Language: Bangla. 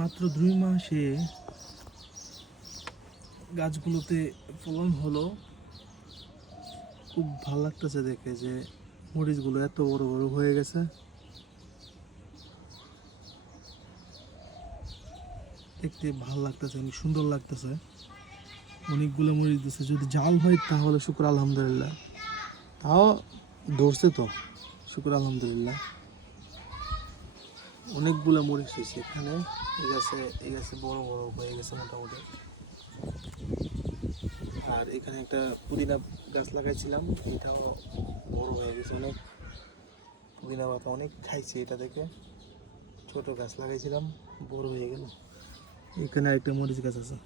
মাত্র 2 মাসে গাছগুলোতে ফলন হলো। খুব ভালো লাগতেছে দেখে যে মরিচগুলো এত বড় বড় হয়ে গেছে। দেখতে ভালো লাগতেছে, অনেক সুন্দর লাগতেছে। অনেকগুলো মরিচ দিচ্ছে, যদি জাল হয় তাহলে শুক্র আলহামদুলিল্লাহ। তাও ধরছে তো, শুক্র আলহামদুলিল্লাহ। অনেকগুলো মরিচ হয়েছে এখানে। এই গাছে বড় বড় হয়ে গেছে মোটামুটি। আর এখানে একটা পুদিনা গাছ লাগাইছিলাম, এটাও বড় হয়ে গেছে অনেক। পুদিনা পাতা অনেক খাইছি এটা থেকে। ছোট গাছ লাগাইছিলাম, বড় হয়ে গেল। এখানে আরেকটা মরিচ গাছ আছে।